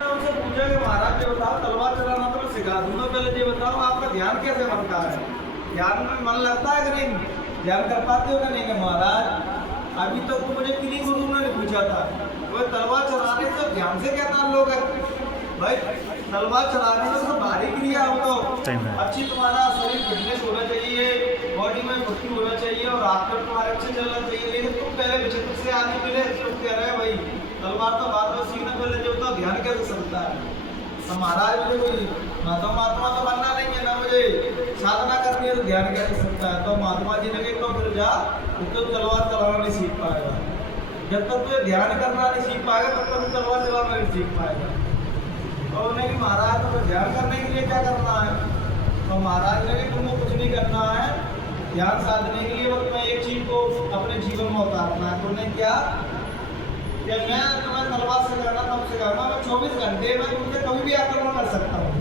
उनसे पूछा कि महाराज ये बताओ तलवार चलाना तो मैं सिखा दूंगा, पहले ये बताओ आपका ध्यान कैसे बनता है, ध्यान में मन लगता है कि नहीं, ध्यान कर पाते हो कि नहीं। कि महाराज अभी तक तो मुझे किन्हीं गुरु ने पूछा था, वो तलवार चलाने से ध्यान से क्या ताल्लुक है भाई। तलवार चलाने में तो भारी क्रिया हो, अच्छी तुम्हारा शरीर फिटनेस होना चाहिए, बॉडी में फुर्ती होना चाहिए और आफ्टर तुम्हारे अच्छे चलना चाहिए। लेकिन तुम पहले विचित्र से आदमी मिले, तुम कह रहे हैं भाई तलवार तो बाद में सीखने पहले जो होता ध्यान कैसे सकता है। तो महाराज मुझे कोई महात्मा तो बनना नहीं है ना, मुझे साधना करनी है तो ध्यान कैसे सकता है। तो महात्मा जी ने कहा तो फिर जा, तो तलवार चलाना नहीं सीख पाएगा। जब तक तुझे ध्यान करना नहीं सीख पाएगा तब तक तलवार चलाना नहीं सीख पाएगा। और उन्हें कि महाराज तो ध्यान करने के लिए क्या करना है। तो महाराज ने कि तुमको कुछ नहीं करना है, ध्यान साधने के लिए बस मैं एक चीज को अपने जीवन में उतारना है। तुमने क्या कि मैं तुम्हें तलवार सिखाना तब सिखाऊंगा, मैं 24 घंटे में तुमसे कभी भी आक्रमण कर सकता हूँ।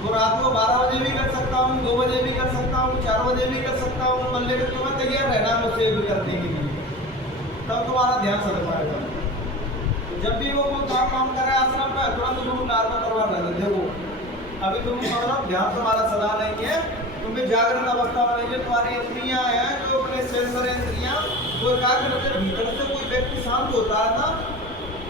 तो रात को 12 बजे भी कर सकता हूँ, 2 बजे भी कर सकता हूँ, 4 बजे भी कर सकता हूँ, पर लेकिन तुम्हें तैयार रहना मुझसे भी करने के लिए, तब तुम्हारा ध्यान सद पाएगा। जब भी वो कोई काम करे आश्रम में तुरंत गुरु नार्मल करवा रहे देखो अभी तुम मतलब ध्यान तुम्हारा सदा नहीं है, तुम्हें जागरण अवस्था में नहीं है। तुम्हारी इंद्रियां हैं जो अपने सेंसर इंद्रियां वो एकाग्र होते भीतर से कोई व्यक्ति शांत होता है ना,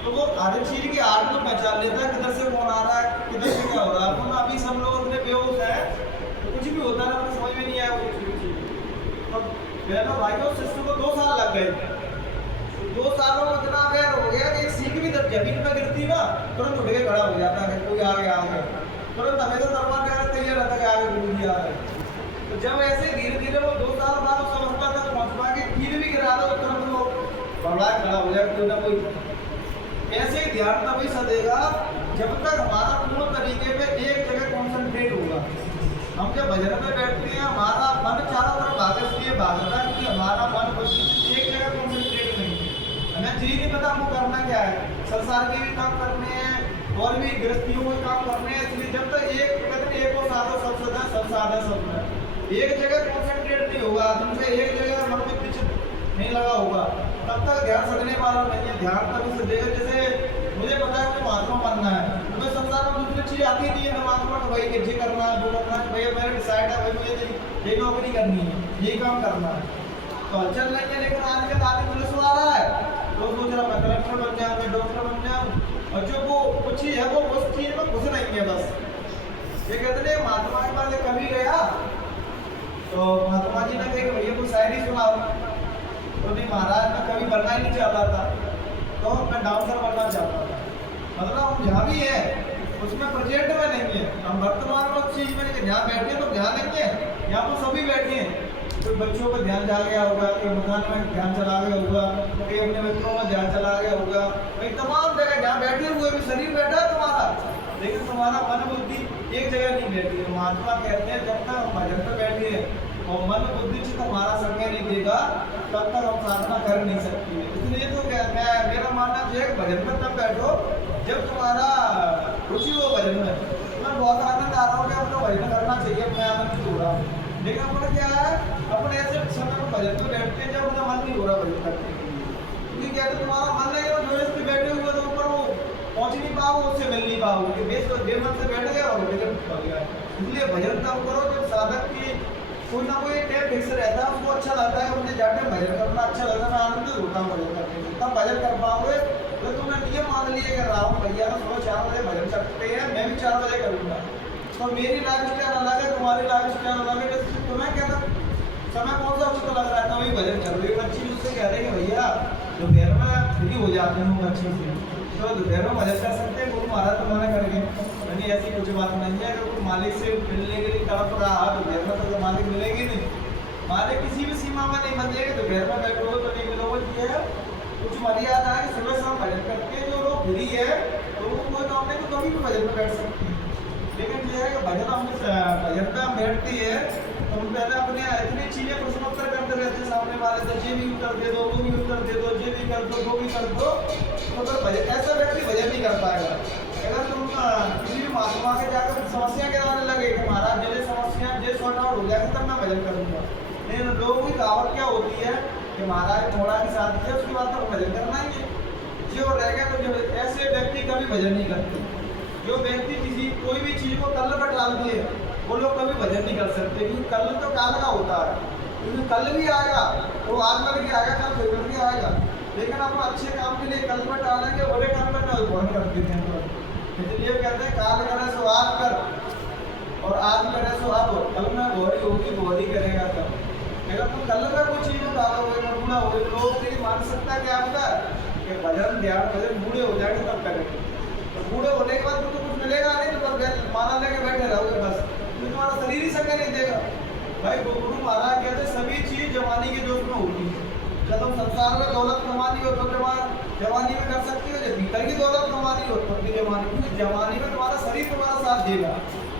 तो वो हर चीज के आर्ट को पहचान लेता है, किधर से कौन आ रहा है, किधर से क्या हो रहा है। तो अभी सब लोग अपने बेहोश है, तो कुछ भी होता है ना समझ में नहीं आया वो चीज। तो बहनों भाइयों शिष्य को 2 साल लग गए। 2 सालों में इतना अवेयर हो गया कि सीख भी जमीन पर गिरती ना तुरंत उठ के खड़ा हो जाता है, कोई आ गया तुरंत हमें तो दरबार कहना तैयार रहता है आगे गुरु जी आ रहे। तो जब ऐसे धीरे धीरे वो 2 साल बाद उस अवस्था तक पहुंच पा के गिर भी गिरा दो तुरंत वो बड़ा खड़ा हो जाए कोई ना कोई। ऐसे ही ध्यान तभी सदेगा जब तक हमारा पूर्ण तरीके पे एक जगह कॉन्सेंट्रेट होगा। हम जब भजन में बैठते हैं हमारा मन चारों तरफ भागने के लिए भागता है कि हमारा मन एक जगह कॉन्सेंट्रेट नहीं है। हमें जी नहीं पता हमको करना क्या है, संसार के भी काम करने हैं और भी गृहस्थियों के काम करने हैं। इसलिए जब तक एक और साधो सब सदा सब साधा सब एक जगह कॉन्सेंट्रेट नहीं होगा, तुमसे एक जगह मन में कुछ नहीं लगा होगा, तब तक ध्यान सदने वाला नहीं है। ध्यान तभी सदेगा जैसे मुझे पता है मुझे महात्मा बनना है, मुझे संसार में दूसरी चीज आती नहीं है। महात्मा को भाई ये करना है वो करना है, भैया मेरा डिसाइड है भाई मुझे ये नौकरी करनी है, यही काम करना है, तो चल नहीं है। लेकिन आजकल आदमी पुलिस आ रहा है तो सोच रहा मैं कलेक्टर बन जाऊँ, मैं डॉक्टर बन जाऊँ, और जो वो कुछ चीज है वो उस चीज में खुश नहीं है। बस ये कहते हैं महात्मा के पास कभी गया तो महात्मा जी ने कहा भैया कोई शायरी सुनाओ। तो नहीं महाराज मैं कभी बनना ही नहीं चाहता था, तो मैं डांसर बनना चाहता था। मतलब हम जहाँ भी है उसमें प्रेजेंट में नहीं है, हम वर्तमान में उस चीज में नहीं। जहाँ बैठे तो ध्यान नहीं है, यहाँ पर सभी बैठे हैं। कोई बच्चों पर ध्यान जा गया होगा, कोई मकान में ध्यान चला गया होगा, कोई अपने मित्रों में ध्यान चला गया होगा, भाई तमाम जगह जहाँ बैठे हुए भी शरीर बैठा है तुम्हारा, लेकिन तुम्हारा मन बुद्धि एक जगह नहीं बैठी है। महात्मा कहते हैं जब तक हम भजन पर बैठे हैं और मन बुद्धि से हमारा संग नहीं देगा तब तक हम साधना कर नहीं सकती है। इसलिए तो मेरा मानना है भजन में तब बैठो जब तुम्हारा रुचि हो भजन में। तुम्हें बहुत आनंद आ रहा हो कि अपना भजन करना चाहिए, मैं आनंद हो रहा हूँ, लेकिन अपना क्या है अपने ऐसे समय में भजन में बैठते हैं जब अपना मन नहीं हो रहा भजन करने के लिए। क्योंकि कहते तुम्हारा मन नहीं है जो इस पे बैठे हुए तो ऊपर वो पहुंच नहीं पाओ, उससे मिल नहीं पाओगे, बेस तो बेमन से बैठ गया और भजन हो गया। इसलिए भजन तब करो जब साधक की कोई ना कोई टाइम फिक्स रहता है, उसको अच्छा लगता है मुझे जाके भजन करना अच्छा लगता है, मैं आनंदित होता हूँ भजन करने से। तब भजन कर पाओगे। तो तुमने नियम मान लिए कर रहा हूँ भैया तो सुबह 4 बजे भजन करते हैं, मैं भी 4 बजे करूँगा, तो मेरी लाइफ स्टाइल अलग है, तुम्हारी लाइफ स्टाइल अलग है। तुम्हें क्या था समय कौन सा उसको लग रहा है तभी भजन कर रही हूँ। अच्छी उससे कह रहे हैं कि भैया दोपहर में फ्री हो जाते हूँ अच्छे से, तो दोपहर में भजन कर सकते हैं। गुरु महाराज तुम्हारा करके नहीं, ऐसी कुछ बात नहीं है। अगर कोई मालिक से मिलने के लिए तड़प रहा है तो दोपहर में तो मालिक मिलेगी नहीं, मालिक किसी भी सीमा में नहीं बन जाएगा। दोपहर में बैठोगे तो नहीं मिलोगे। ये है कुछ मर्यादा है, सुबह शाम भजन करके जो लोग फ्री है तो वो कोई काम नहीं तो कभी भी भजन में बैठ सकते हैं। लेकिन ये है कि भजन हम भजन में हम बैठती है तो हम पहले अपने इतनी चीजें प्रश्नोत्तर करते रहते हैं सामने वाले से, ये भी उत्तर दे दो, वो भी उत्तर दे दो, ये भी कर दो, वो भी कर दो, तो फिर भजन ऐसा व्यक्ति भजन नहीं कर पाएगा। अगर तुम किसी भी महात्मा के जाकर समस्या के लाने लगे कि महाराज जैसे समस्या जैसे सॉर्ट आउट हो जाएगी तब मैं भजन करूँगा, लेकिन लोगों की दावत क्या होती है कि महाराज थोड़ा की शादी है उसके बाद तो भजन करना ही है, जो रह गया। तो जो ऐसे व्यक्ति कभी भजन नहीं करते। जो व्यक्ति किसी कोई भी चीज को कल पर डाल दिए वो लोग कभी भजन नहीं कर सकते, क्योंकि कल तो काल का होता है, क्योंकि कल भी आएगा तो आज करके आएगा, कल फिर करके आएगा। लेकिन आप अच्छे काम के लिए कल पर डालेंगे, बुरे काम पर ना भगवान कर देते हैं। तो इसलिए कहते हैं काल करे सो आज कर और आज करे सो अब, कल में गौरी होगी गौरी करेगा तब। अगर तुम कल में कोई चीज डालोगे तो बूढ़ा हो लोग नहीं मान सकता क्या आपका कि भजन ध्यान भजन बूढ़े हो जाएंगे तब करेंगे। तो बूढ़े होने के बाद तुमको कुछ मिलेगा नहीं, तो माला लेके बैठे रहोगे बस, तो तुम्हारा शरीर ही संग नहीं देगा। भाई गुरु महाराज कहते सभी चीज जवानी के जोश में होती है। जब तुम संसार में दौलत कमानी हो तो जवानी में कर सकती हो, जब भीतर की दौलत कमानी हो तो अपनी जवानी, क्योंकि जवानी में तुम्हारा शरीर तुम्हारा साथ देगा,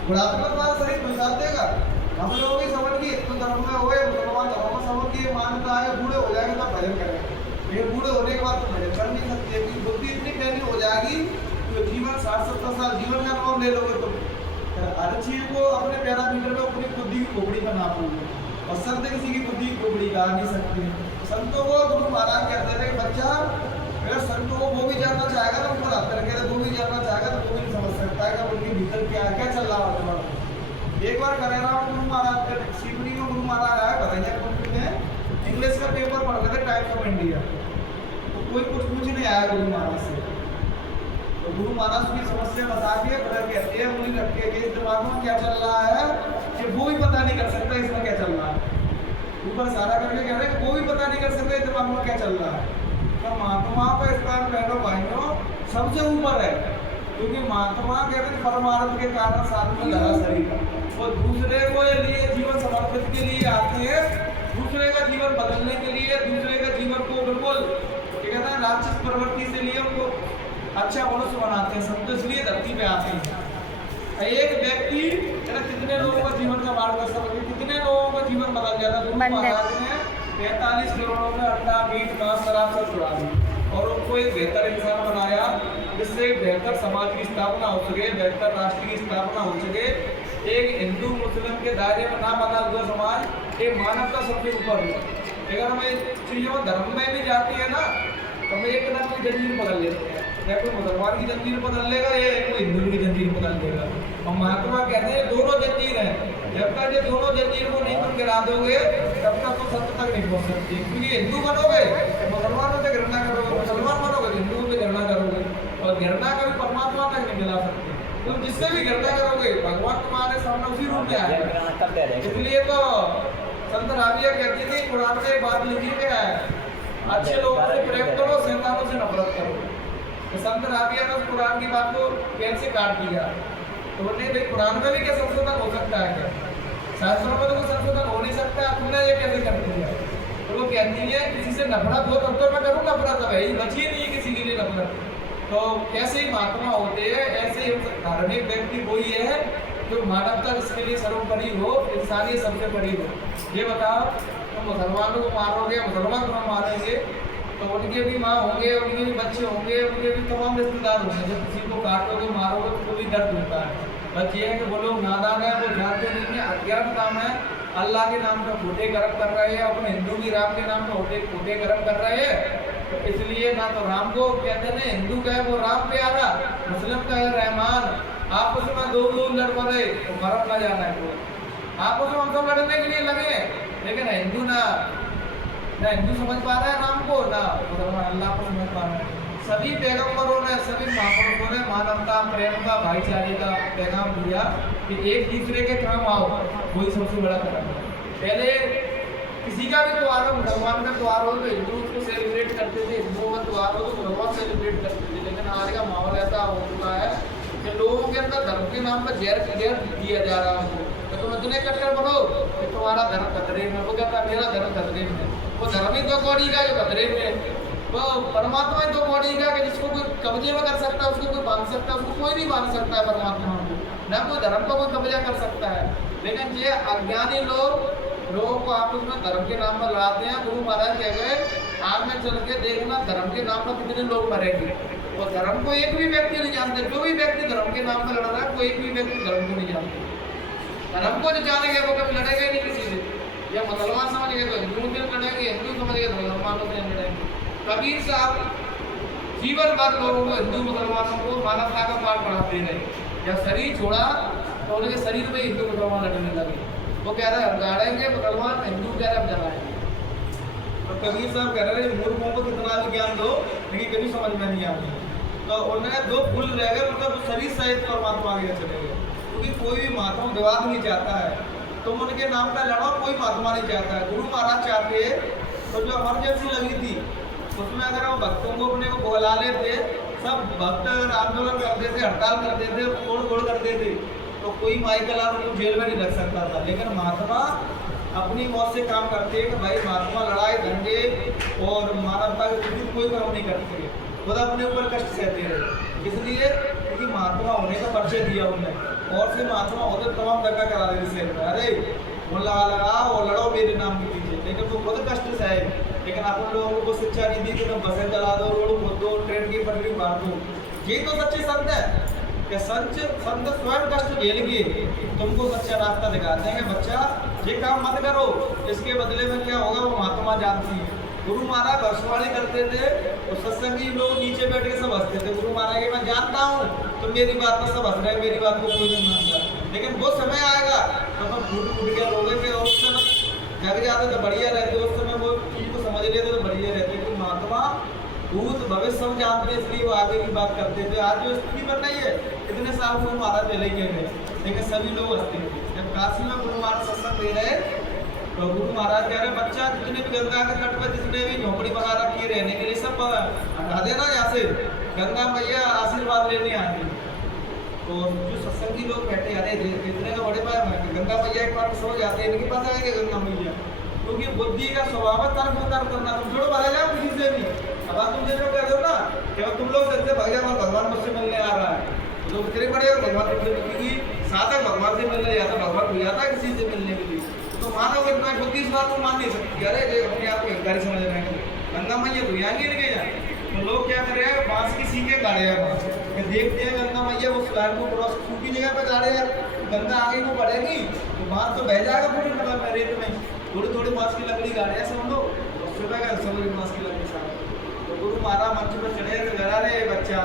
बुढ़ापे में तुम्हारा शरीर कोई साथ देगा। हम लोग ही समझ गए तो धर्म में हो मुसलमान धर्म में समझ के मानता है बूढ़े हो जाएंगे तब भजन करेंगे। ये बूढ़े होने के बाद तो भजन कर नहीं सकते, क्योंकि बुद्धि इतनी पहली हो जाएगी तो जीवन 60-70 साल जीवन का अनुभव ले लोगे तुम। हर चीज को अपने पैरामीटर में अपनी बुद्धि की खोपड़ी का नाप लोगे, और संत किसी की बुद्धि की खोपड़ी का नहीं सकते। संतों को गुरु महाराज कहते थे बच्चा अगर संतों को वो भी जानना चाहेगा ना ऊपर हाथ करके, वो भी जानना चाहेगा तो वो भी समझ सकता है कि उनके भीतर क्या क्या चल रहा है। एक बार करेगा गुरु महाराज शिवनी में गुरु महाराज आया बताइए कंपनी में इंग्लिश का पेपर पढ़ रहे थे टाइम्स ऑफ इंडिया, तो कोई कुछ पूछने आया गुरु महाराज से, तो गुरु महाराज की समस्या बता के कहते हैं उंगली रख के इस दिमाग में क्या चल रहा है कि वो भी पता नहीं कर सकता इसमें क्या चल रहा है। ऊपर सारा करके कह रहे हैं वो भी पता नहीं कर सकता इस दिमाग में क्या चल रहा है। तो महात्मा का स्थान बहनों भाइयों सबसे ऊपर है, क्योंकि महात्मा कहते हैं परमार्थ के कारण साथ में लगा शरीर, और दूसरे को लिए जीवन समर्पित के लिए आते हैं, दूसरे का जीवन बदलने के लिए, दूसरे का जीवन को बिल्कुल कहते हैं राक्षस प्रवृत्ति से लिए उनको अच्छा मनुष्य बनाते हैं। सब तो इसलिए धरती पे आते हैं। एक व्यक्ति कितने लोगों का जीवन का मार्गदर्शन हो, कितने लोगों का जीवन बदल जाता है। महाराज ने 45 करोड़ों में अंडा मीट मांस शराब सब छुड़ा दी और उनको एक बेहतर इंसान बनाया, जिससे एक बेहतर समाज की स्थापना हो सके, बेहतर राष्ट्र की स्थापना हो सके। एक हिंदू मुस्लिम के दायरे में ना बना हुआ समाज एक मानवता सबसे ऊपर हो। अगर हम चीजों धर्म में भी जाती है ना तो हम एक ना कोई जंजीर बदल लेते हैं, या कोई मुसलमान की जंजीर बदल लेगा या कोई हिंदू की जंजीर बदल लेगा। और महात्मा कहते हैं दोनों जंजीर हैं, जब तक ये दोनों जंजीर को नहीं तुम गिरा दोगे तब तक तुम सत्य तक नहीं पहुंच सकते। क्योंकि हिंदू बनोगे तो मुसलमानों से घृणा करोगे, मुसलमान बनोगे तो हिंदुओं से घृणा करोगे, और घृणा कभी परमात्मा तक नहीं मिला सकते। तुम जिससे भी घृणा करोगे भगवान तुम्हारे सामने उसी रूप में आएगा। इसलिए तो संत राबिया कहती थी कुरान में बात लिखी गया है, अच्छे लोगों से प्रेम करो, शैतानों से नफरत करो। तो संत राबिया ने उस कुरान की बात को कैसे काट दिया, तो बोलते भाई कुरान में भी क्या संशोधन हो सकता है क्या? शास्त्रों में तो कोई संशोधन हो नहीं सकता, तुमने ये कैसे कर दिया? तो वो कहती है किसी से नफरत हो तब तो मैं करूँ नफरत, भाई बची नहीं है किसी के लिए नफरत। तो कैसे ही महात्मा होते हैं ऐसे ही धार्मिक व्यक्ति वही है जो मानवता जिसके लिए सर्वोपरि हो, इंसानियत सबसे बड़ी हो। ये बताओ तुम मुसलमानों को मारोगे, मुसलमान तुम्हें मारेंगे तो उनके भी माँ होंगे, उनके भी बच्चे होंगे, उनके भी तमाम रिश्तेदार होंगे। जब किसी को काटोगे मारोगे तो भी दर्द होता है। बस ये है कि वो लोग नादान है, वो जानते नहीं है, अज्ञानता में अल्लाह के नाम पर खोटे कर्म कर रहे हैं, अपने हिंदू की राम के नाम पर खोटे कर्म कर रहे हैं। तो इसलिए ना तो राम को कहते हैं हिंदू का है वो राम प्यारा, मुस्लिम का है रहमान, आपस में दो लोग लड़ पड़े तो मरम ना जाना है। आपस में हम सब लड़ने के लिए लगे, लेकिन हिंदू ना हिंदू समझ पा रहा है राम को, ना अल्लाह को समझ पा रहा है। सभी पैगम्बरों ने, सभी महापुरुषों ने मानवता, प्रेम का, भाईचारे का पैगाम दिया कि एक दूसरे के काम आओ, वही सबसे बड़ा कर्म है। पहले किसी का भी त्योहार हो, भगवान का त्योहार हो तो हिंदू उसको सेलिब्रेट करते थे, हिंदुओं का त्योहार हो तो भगवान सेलिब्रेट करते थे। लेकिन आज का माहौल ऐसा हो चुका है कि लोगों के अंदर धर्म के नाम पर जहर दिया जा रहा है। तो तुम इतने कट्टर बनो कि तुम्हारा धर्म खतरे में, वो कहता है मेरा धर्म खतरे में। वो धर्म ही दो कौड़ी का जो खतरे में, वो परमात्मा ही दो कौड़ी का कि जिसको कोई कब्जे में कर सकता है, उसको कोई बांध सकता है, उसको कोई नहीं बांध सकता है परमात्मा को, ना कोई धर्म को कोई कब्जा कर सकता है। लेकिन ये अज्ञानी लोगों को आपस में धर्म के नाम पर लड़ाते हैं। गुरु महाराज कह गए आग में चल के देखना धर्म के नाम पर कितने लोग मरेंगे। और धर्म को एक भी व्यक्ति नहीं जानते, जो भी व्यक्ति धर्म के नाम पर लड़ रहा है कोई एक भी व्यक्ति धर्म को नहीं जानते। धर्म को जो जानेंगे वो कभी लड़ेगा ही नहीं किसी से, या मुसलमान समझ गए तो हिंदू से लड़ेंगे, हिंदू समझ गए तो मुसलमानों से लड़ेंगे। कबीर साहब जीवन भर लोगों को, हिंदू मुसलमानों को मानवता का पाठ पढ़ाते रहे। जब शरीर छोड़ा तो उनके शरीर में हिंदू मुसलमान लड़ने लगे। वो कह रहे हम गाड़ेंगे मुसलमान, हिंदू कह रहे हम जलाएंगे। तो कबीर साहब कह रहे हैं मूर्खों को कितना भी ज्ञान दो लेकिन कभी समझ में नहीं आती। तो उन्हें दो फूल रह गए, मतलब शरीर सहित परमात्मा आगे चले गए। क्योंकि कोई भी महात्मा विवाद नहीं चाहता है, तुम उनके नाम का लड़ो, कोई महात्मा नहीं चाहता है। गुरु महाराज चाहते, तो जो इमरजेंसी लगी थी उसमें अगर हम भक्तों को अपने को बुला लेते, सब भक्त अगर आंदोलन करते थे, हड़ताल करते थे, तोड़ फोड़ करते थे, तो कोई माइकल उनको जेल में नहीं रख सकता था। लेकिन महात्मा अपनी मौत से काम करते हैं कि भाई महात्मा लड़ाई दंगे और मानवता के विरुद्ध कोई काम नहीं करते, खुद अपने ऊपर कष्ट सहते रहे। इसलिए क्योंकि महात्मा होने का परिचय दिया उन्होंने, और से महात्मा होते तमाम धक्का करा देते शेर में, अरे वो लगा वो लड़ो मेरे नाम के पीछे, लेकिन वो खुद कष्ट सहे। लेकिन अपन लोगों को शिक्षा नहीं दी कि तुम बसें चला दो, रोड खोद दो, ट्रेन की पटरी मार दो। ये तो सच्चे संत है कि संत स्वयं कष्ट झेल के तुमको सच्चा रास्ता दिखाते हैं कि बच्चा ये काम मत करो, इसके बदले में क्या होगा वो महात्मा जानती है। गुरु महाराज भविष्यवाणी करते थे और सत्संगी लोग नीचे बैठ के सब हंसते थे। गुरु महाराज के मैं जानता हूँ तो मेरी बात पर सब हंस रहे हैं, मेरी बात को कोई नहीं मानता। लेकिन वो समय आएगा तो हम फूट फूट के लोगे थे, और उस समय जग जाते तो बढ़िया रहते, उस समय वो चीज़ को समझ लेते तो बढ़िया रहते। कि महात्मा भूत भविष्य सब जानते, इसलिए वो आगे की बात करते थे। आज जो स्थिति बन रही है, इतने साल गुरु महाराज पहले के गए, लेकिन सभी लोग हंसते थे। जब काशी में गुरु महाराज सत्संग दे रहे तो गुरु महाराज कह रहे बच्चा जितने भी गंगा के तट पर जितने भी झोपड़ी बना रखी रहने के लिए सब हटा देना यहाँ से, गंगा मैया आशीर्वाद लेने आएंगे। तो जो सत्संगी लोग बैठे, अरे इतने तो बड़े पाए गंगा मैया एक बार सो जाते हैं, इनके पास आएंगे गंगा मैया, क्योंकि बुद्धि का स्वभाव है तर्क वितर्क करना। तुम छोड़ो भगा जाओ किसी से भी। अब आप तुमसे जो कह दो ना कि तुम लोग सच्चे भगवान भगवान मुझसे मिलने आ रहा है, तो तेरे बड़े भगवान क्योंकि साधक भगवान से मिलने जाता, भगवान हो जाता है किसी से मिलने के लिए। तो मानोगे इतना 32 बार को मान नहीं सकती, अरे अपने आप को गाड़ी समझ रहे हैं गंगा मैया तो यहाँ नहीं लगे जाए। तो लोग क्या कर रहे हैं, बांस की सीखे गाड़े हैं, देखते हैं गंगा मैया उस लाइन को क्रॉस सूखी जगह पे गाड़े हैं, गंगा आगे को बढ़ेगी तो बांस तो बह जाएगा पूरी मतलब रेत में, थोड़ी थोड़ी बांस की लकड़ी गाड़े हैं सब लोग, उससे बह गए सब बांस की लकड़ी साथ। तो गुरु महाराज मंच पर चढ़े घर, अरे बच्चा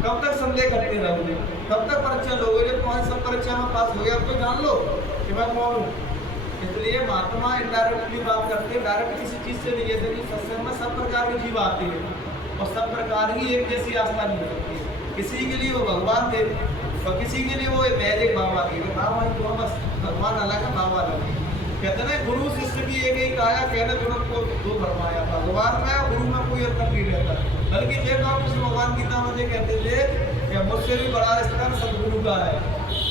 कब तक संदेह करते रहोगे, कब तक परीक्षा लोगे, जब तुम्हारी सब परीक्षा में पास हो गया अब तो जान लो कि मैं कौन हूँ। इसलिए महात्मा इनडायरेक्टली बात करते हैं, डायरेक्ट किसी चीज़ से नहीं है। सत्संग में सब प्रकार के जीव आते हैं और सब प्रकार ही एक जैसी आस्था नहीं हो सकती। किसी के लिए वो भगवान थे और किसी के लिए वो महज एक बाबा थे, बाबा ही तो बस भगवान अलग है बाबा अलग है। कहते हैं गुरु शिष्य की एक ही काया, कहने दोनों को दो फरमाया, भगवान में और गुरु में कोई अंतर नहीं रहता। बल्कि देखो कृष्ण भगवान गीता में कहते थे कि मुझसे भी बड़ा स्तर सदगुरु का है,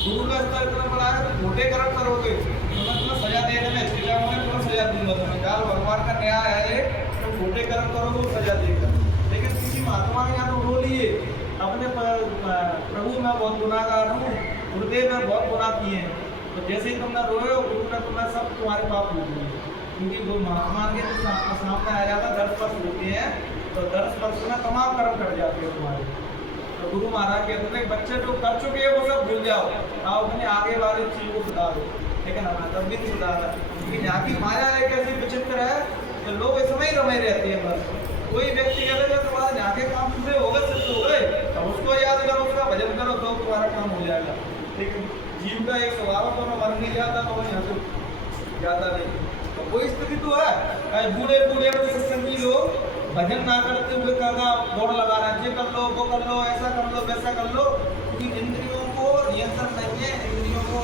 गुरु का स्तर इतना बड़ा है तो छोटे कर्म करोगे तो मैं तुम्हें सजा देने में इसलिए मैं तुम्हें सजा दूंगा। तुम्हें काल भगवान का न्याय है, तो छोटे कर्म करोगे वो सजा देगा। लेकिन किसी महात्मा के यहाँ तो रो लिए अपने प्रभु मैं बहुत गुनाहगार हूँ, गुरुदेव में बहुत गुनाह किए हैं, तो जैसे ही तुमने रोए हो गुरु ने तुम्हें सब तुम्हारे पाप हो गए। क्योंकि वो महात्मा के सामने आ जाता, 10 वर्ष होते हैं तो 10 वर्ष में तमाम कर्म कट जाते हैं तुम्हारे। तो गुरु महाराज कहते थे बच्चे जो कर चुके हैं वो सब भूल जाओ, आप अपने आगे वाली चीज़ को सुधारो। लेकिन हमें तब भी नहीं सुधारा, क्योंकि यहाँ की माया एक ऐसी विचित्र है कि लोग इसमें ही रमे रहते हैं। बस कोई व्यक्ति कहते हैं तुम्हारा यहाँ के काम पूरे हो गए, सिद्ध हो गए, अब उसको याद करो, उसका भजन करो तो तुम्हारा काम हो जाएगा। लेकिन जीव का एक स्वभाव तो मैं मन नहीं जाता तो वह यहाँ से जाता नहीं। तो कोई स्थिति तो है, बूढ़े बूढ़े सत्संगी लोग भजन ना करते हुए कहना दौड़ लगा रहे हैं, ये कर लो वो कर लो, ऐसा कर लो वैसा कर लो, क्योंकि इंद्रियों को नियंत्रण नहीं है, इंद्रियों को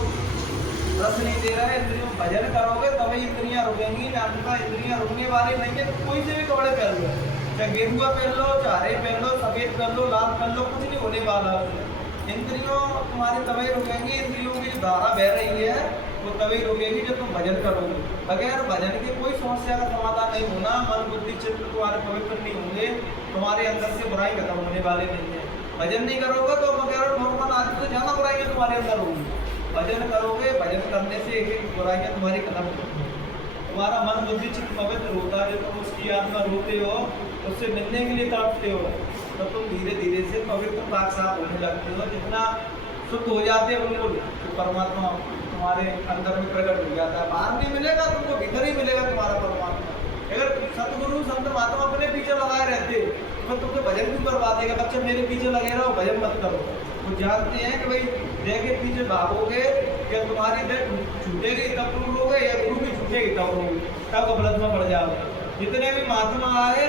रस नहीं दे रहा है। इंद्रियों भजन करोगे तभी इंद्रियां रुकेंगी, अन्यथा इंद्रियां रुकने वाली नहीं है। तो कोई से भी कपड़े पहन लो, चाहे गेरुआ पहन लो, चाहे हरे पहन लो, सफेद पहन लो, लाल पहन लो, कुछ नहीं होने वाला। इंद्रियों तुम्हारी तभी रुकेंगी, इंद्रियों की जो धारा बह रही है वो तभी रुकेगी जब तुम भजन करोगे। बगैर भजन के कोई समस्या का समाधान नहीं होना, मन बुद्धि चित्त तुम्हारे पवित्र नहीं होंगे, तुम्हारे अंदर से बुराई खत्म होने वाले नहीं है। भजन नहीं करोगे तो बगैर नॉर्मल आदमी से ज़्यादा बुराइयाँ तुम्हारे अंदर होंगी। भजन करोगे, भजन करने से एक एक बुराइयाँ तुम्हारी खत्म होंगी, तुम्हारा मन बुद्धि चित्त पवित्र होता है। जब तुम उसकी याद में रोते हो, उससे मिलने के लिए तड़पते हो, तो तुम धीरे धीरे से पवित्र पाक साफ होने लगते हो। जितना शुद्ध हो जाते हैं बिल्कुल, तो परमात्मा तुम्हारे अंदर में प्रकट हो जाता है। बाहर नहीं मिलेगा तुमको, भीतर ही मिलेगा तुम्हारा परमात्मा। अगर सतगुरु संत महात्मा अपने पीछे लगाए रहते तो तुम तो भजन क्यों करवा देगा, बच्चे मेरे पीछे लगे रहो, भजन मत करो। वो जानते हैं कि भाई देह के पीछे भागोगे या तुम्हारी देह छूटेगी तब तुम रोगे, या गुरु भी छूटेगी तब रोगे, तब गलत में पड़ जाओगे। जितने भी महात्मा आए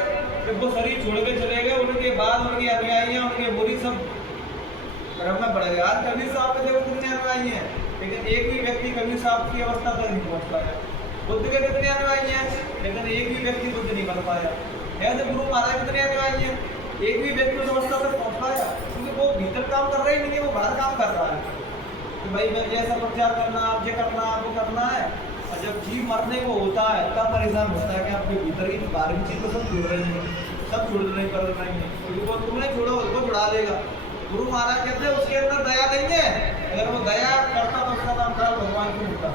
जब वो शरीर छोड़ के चले गए, उनके बाद उनके अनुयायियाँ उनके बुरी सब धर्म में बढ़ गए। आज कबीर साहब के देखो कितने अनुयायी हैं, लेकिन एक भी व्यक्ति कबीर साहब की अवस्था तक नहीं पहुँच पाया। बुद्ध के कितने अनुयायी हैं, लेकिन एक भी व्यक्ति बुद्ध नहीं बन पाया। ऐसे गुरु महाराज कितने अनुयायी हैं, एक भी व्यक्ति उस अवस्था तक पहुँच पाया, क्योंकि वो भीतर काम कर रहा ही नहीं है, वो बाहर काम कर रहा है कि भाई मैं जैसा प्रचार करना, ये करना, वो करना है। और जब जीव मरने को होता है तब परेशान होता है कि आपके भीतर की बाहर की चीज़ तो सब जुड़ रही है, सब जुड़ रही कर रही है, क्योंकि तुमने छोड़ो उसको जुड़ा देगा। गुरु महाराज कहते हैं उसके अंदर दया नहीं है, अगर वो दया करता तो उसका नाम काल भगवान को होता।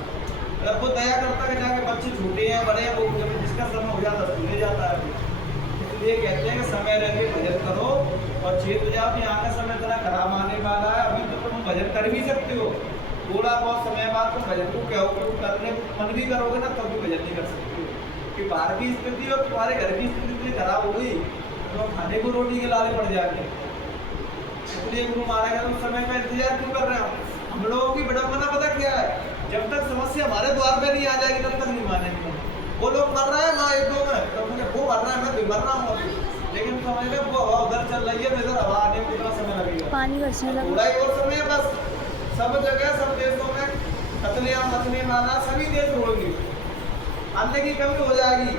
अगर वो दया करता कि जाके बच्चे छोटे हैं बड़े हैं, वो जब जिसका समय हो जाता है जाता है। इसलिए कहते हैं कि समय रहते भजन करो और चेत जाओ कि यहाँ का समय इतना खराब आने वाला है, अभी तो तुम भजन कर भी सकते हो, थोड़ा बहुत समय बाद तुम भजन को करने मन भी करोगे ना तब भी भजन नहीं कर सकते हो, कि बाहर की स्थिति और तुम्हारे घर की स्थिति इतनी खराब हो गई तो खाने को रोटी के लाले पड़ जाएंगे। इसलिए गुरु महाराज उस समय का इंतजार क्यों कर रहे हो? हम लोगों की विडंबना पता क्या है, जब तक समस्या हमारे द्वार पे नहीं आ जाएगी तब तक नहीं मानेंगे। वो लोग मर रहा है ना एक दो में, तो वो मर रहा है मैं भी मर रहा हूँ, लेकिन समझ लो वो हवा उधर चल रही है, इधर हवा आने में कितना समय लगेगा, पानी बरसने लगा, थोड़ा ही और समय है बस। सब जगह सब देशों में कतलियाँ मछली मारना सभी देश होंगे, अन्न की कमी हो जाएगी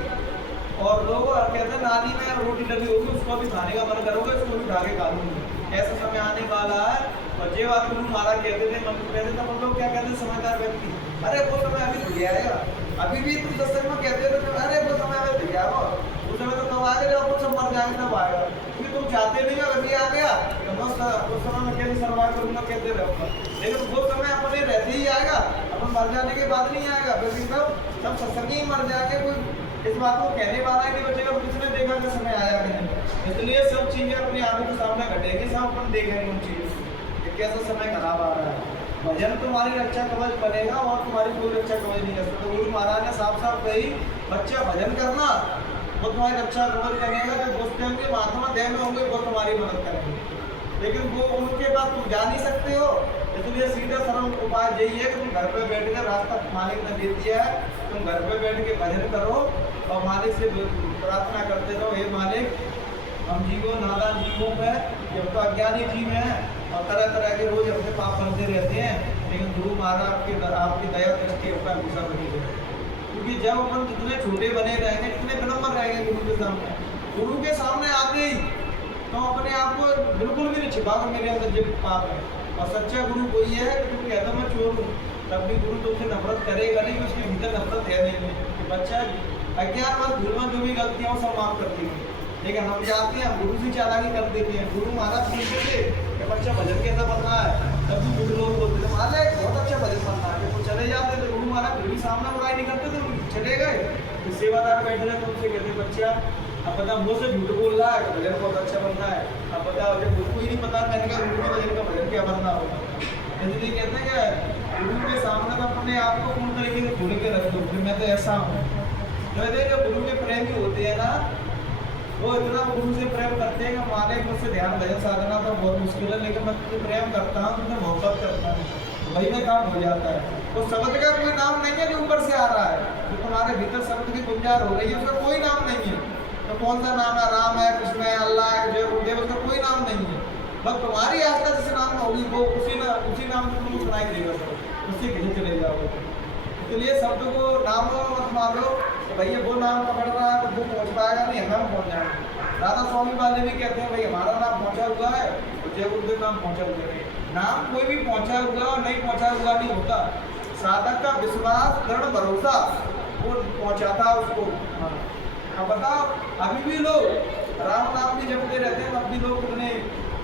और लोग कहते हैं नाली में रोटी डली होगी उसको भी खाने का मन करोगे, उसको भी खा के खा लूंगी। ऐसा समय आने वाला है। और ये बात गुरु महाराज कहते थे, हम कहते थे हम लोग क्या कहते हैं समझदार व्यक्ति, अरे वो समय अभी भूल आएगा, अभी भी तुम सत्संग में कहते थे अरे वो समय अभी भूल आएगा, उस समय तो कब आ गया, आप सब मर जाएंगे तब आएगा, क्योंकि तुम चाहते नहीं हो अभी आ गया तो बस उस समय में कैसे सर्वाइव करूँगा कहते रहोगा, लेकिन वो समय अपने रहते ही आएगा, अपन मर जाने के बाद नहीं आएगा, क्योंकि सब सत्संग ही मर जाएंगे, कोई इस बात को कहने वाला ही नहीं बचेगा, किसने देखा कि समय आया कि नहीं। इसलिए सब चीजें अपनी आंखों के सामने घटेगी, सब अपन देखेंगे उन चीजों कि कैसा समय खराब आ रहा है। भजन तुम्हारी रक्षा कवच बनेगा और तुम्हारी कोई रक्षा कवच नहीं कर सकता। तो गुरु महाराज ने साफ साफ कही, बच्चा भजन करना वो तुम्हारी रक्षा कवच करेगा, जो दोस्त के महात्मा देह में होंगे वो तुम्हारी मदद करेंगे, लेकिन वो उनके पास तुम जा नहीं सकते हो। इसलिए सीधा सरल उपाय यही है कि तुम घर पे बैठ कर, रास्ता मालिक ने दे दिया है, तुम घर पे बैठ के भजन करो और मालिक से प्रार्थना करते रहो, हे मालिक हम जीवों नादान जीवों पे जब तो अज्ञानी जीव हैं और तरह तरह के रोज अपने पाप बनते रहते हैं, लेकिन गुरु महाराज आपकी दया दृष्टि ऊपर हमेशा बनी रहे, क्योंकि जब अपन जितने छोटे बने रहेंगे, जितने विनम्र रहेंगे गुरु के सामने आते ही तो अपने आप को बिल्कुल भी नहीं छिपा कर मेरे अंदर जो पाप है। और सच्चा गुरु कोई है कि तुम कहता मैं चोर हूँ, तब भी गुरु तुमसे नफरत करेगा नहीं, उसके भीतर नफरत है नहीं कि बच्चा अज्ञान और भूल में जो भी गलतियाँ वो सब माफ करती है, लेकिन हम जाते हैं गुरु से चालाकी कर देते हैं। गुरु महाराज पूछते थे कि बच्चा भजन कैसा बनना है, तब भी गुरु लोग बोलते थे माले बहुत अच्छा भजन बनना है, तो चले जाते थे। गुरु महाराज फिर भी सामना बुराई नहीं करते थे, चले गए तो सेवादार बैठे रहे तो उनसे कहते बच्चा अब पता मुँह से झूठ बोल रहा है कि भजन बहुत अच्छा बनना है, अब बताओ जब गुरु ही नहीं पता मैंने कहा गुरु के भजन का भजन क्या बनना होगा। इसलिए कहते हैं कि गुरु के सामने तो अपने आप को पूर्ण तरीके से भूल के रख दो कि मैं तो ऐसा हूँ। कहते हैं गुरु के प्रेमी होते हैं ना, वो इतना गुरु से प्रेम करते हैं कि मालिक मुझसे ध्यान भजन साधना तो बहुत मुश्किल है, लेकिन मैं तुझे प्रेम करता हूँ, तुझे मोहब्बत करता हूँ, वही में काम हो जाता है। तो शब्द का कोई नाम नहीं है जो ऊपर से आ रहा है, जो तुम्हारे भीतर शब्द की गुंजार हो रही है उसका कोई नाम नहीं है। तो कौन सा नाम है, राम है, कृष्ण है, अल्लाह है, जय गुरुदेव, उसका कोई नाम नहीं है, बस तुम्हारी आस्था जिस नाम में होगी वो उसी नाम से तुमको सुनाई देगा, सब उससे कहीं चले जाओगे। इसलिए शब्द को नाम मत मानो भैया वो नाम पकड़ रहा है तो वो पहुँच पाएगा नहीं, हमें पहुँच जाएंगे। राधा स्वामी वाले भी कहते हैं भाई हमारा नाम पहुँचा हुआ है तो जय गुरुदेव नाम पहुँचा हुआ है। नाम कोई भी पहुँचा हुआ और नहीं पहुँचा हुआ नहीं होता, साधक का विश्वास दृढ़ भरोसा वो पहुँचाता उसको। अब बताओ अभी भी लोग राम नाम भी जपते रहते हैं, अब भी लोग कितने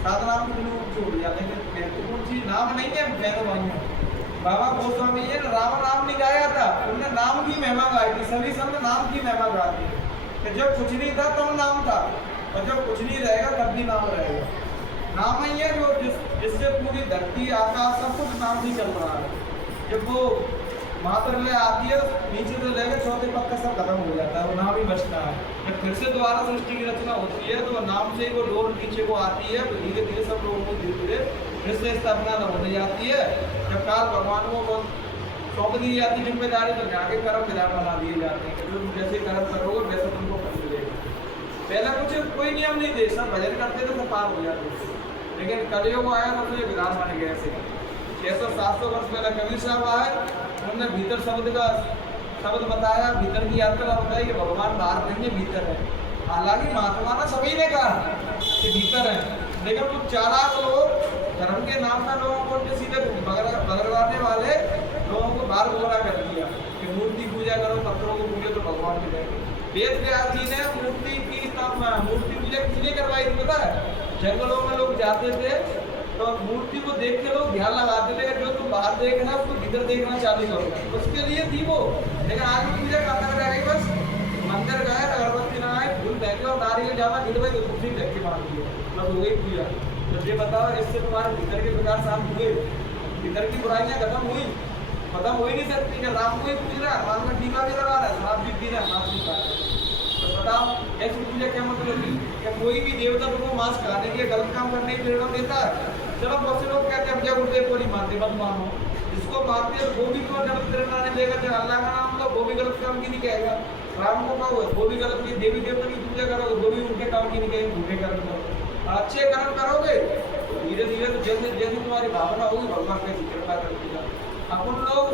साधना में छोड़ जाते हैं। महत्वपूर्ण चीज नाम नहीं है बहनों भाइयों। बाबा गोस्वामी जी ने राम नाम नहीं गाया था, उन्होंने नाम की महिमा गाई थी। सभी संत नाम की महिमा गाते हैं कि जब कुछ नहीं था तब नाम था, और जब कुछ नहीं रहेगा तब भी नाम रहेगा। नाम ही है जो जिससे पूरी धरती आकाश सब कुछ नाम ही चल रहा है। जब वो मात्र में आती है तो नीचे से लेकर चौथे पद तक सब खत्म हो जाता है, वो नाम ही बचता है। जब फिर से दोबारा सृष्टि की रचना होती है तो नाम से ही वो डोर नीचे को आती है, तो धीरे धीरे सब लोगों को धीरे धीरे फिर से स्थापना होने जाती है। जब काल भगवान को सौंप दी जाती है जिम्मेदारी, तो जाके कर्म विधान बना दिए जाते हैं कि तुम जैसे कर्म करोगे वैसे तुमको फल मिलेगा। पहले कुछ कोई नियम नहीं थे, सब भजन करते थे तो पार हो जाते थे, लेकिन कलयुग आया तो ये विधान बन गए ऐसे। 600-700 वर्ष पहले कबीर साहब आए, उन्होंने भीतर शब्द बताया, भीतर की यात्रा बताई कि भगवान बाहर नहीं है भीतर है। हालांकि महात्मा ने सभी ने कहा कि भीतर है, लेकिन कुछ चालाक लोग धर्म के नाम पर लोगों को सीधे बगलवाने वाले लोगों को बाहर गोरा कर दिया कि मूर्ति पूजा करो, पत्थरों को पूजो तो भगवान के कहेंगे। वेद व्यास जी ने मूर्ति पूजा किसने करवाई थी पता है? जंगलों में लोग जाते थे तो मूर्ति को देख के लोग ध्यान लगाते थे, जो तुम बाहर देखना उसको भीतर देखना चालू करो, उसके लिए थी वो। लेकिन आज पूजा करना रह गई, बस मंदिर गए, अगरबत्ती लगाए, फूल फेंके और नारियल जाना गिर गई तो कुछ फेंक के मार दिया, बस हो गई पूजा। तो ये बताओ, इससे तुम्हारे भीतर के विकार शांत हुए? भीतर की बुराइयां खत्म हो ही नहीं सकती। कि राम को ही पूछ रहा है, राम में टीका भी लगा रहा है, शराब भी पी रहा है, मांस भी खा रहा है, तो बताओ ऐसी पूजा क्या मतलब है? क्या कोई भी देवता तुमको मांस खाने के गलत काम करने की प्रेरणा देता है? चलो बहुत से लोग कहते हैं हम क्या गुरुदेव को नहीं मानते, मत मानो। जिसको मानते हैं वो भी क्यों गलत प्रेरणा नहीं देगा? चाहे अल्लाह का नाम लो वो भी गलत काम की नहीं कहेगा, राम को कहो वो भी गलत की, देवी देवता की पूजा करोगे वो भी उनके काम की नहीं कहेंगे, झूठे कर्म करो। अच्छे कर्म करोगे तो धीरे धीरे तो जैसे जैसे तुम्हारी भावना होगी भगवान कैसी कृपा करेगा। अपन लोग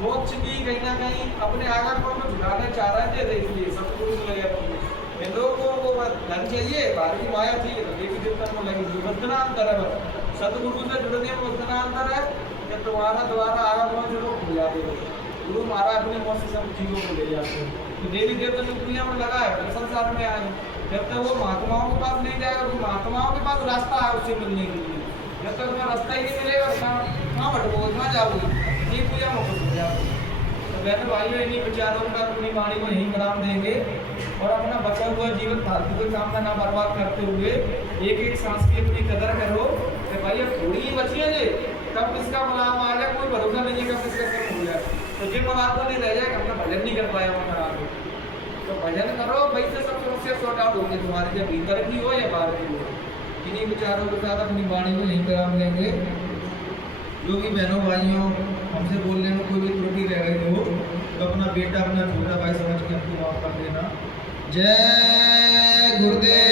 मोक्ष की कहीं ना कहीं अपने आगमन को झुकाने चाह रहे थे, इसलिए सतगुरु को लगे अपने लोगों को धन चाहिए, बाहर की माया चाहिए, तो देवी देवता को लगी वंदनांतर है। सतगुरु से जुड़ने में वंदनांतर है कि तुम्हारा द्वारा आगमन से लोग भूल जाते हैं, गुरु महाराज अपनी मौत से सब चीजों को ले जाते हैं। तो देवी देवता जो दुनिया में लगा है संसार में आए, जब तक वो महात्माओं के पास नहीं जाएगा तो महात्माओं के पास रास्ता है उससे मिलने के लिए। जब तक तुम्हें रास्ता ही नहीं मिलेगा कहाँ भटकोगे, कहाँ जाओगे, ये पूजा में खुश हो जाओगे। तो बहनों भाइयों, इन्हीं विचारों का अपनी वाणी को यहीं विराम देंगे और अपना बचा हुआ जीवन फालतू के काम में ना बर्बाद करते हुए एक एक सांस की अपनी कदर करो कि भाई अब थोड़ी ही बची है जी, कब किसका मलाम आ जाए कोई भरोसा नहीं है, कब किसका कर्म हो जाए। तो जिन मलाम को नहीं रह जाए, अपना भजन नहीं कर पाया वहाँ आगे, तो भजन करो, भाई से सब समस्या सॉर्ट आउट होगी तुम्हारी, या भीतर की हो या बाहर की हो। इन्हीं विचारों के साथ अपनी वाणी को यहीं विराम देंगे। जो भी बहनों भाइयों हमसे बोलने में कोई भी त्रुटि रह गई हो तो अपना बेटा अपना छोटा भाई समझ के हमको माफ कर देना। जय गुरुदेव।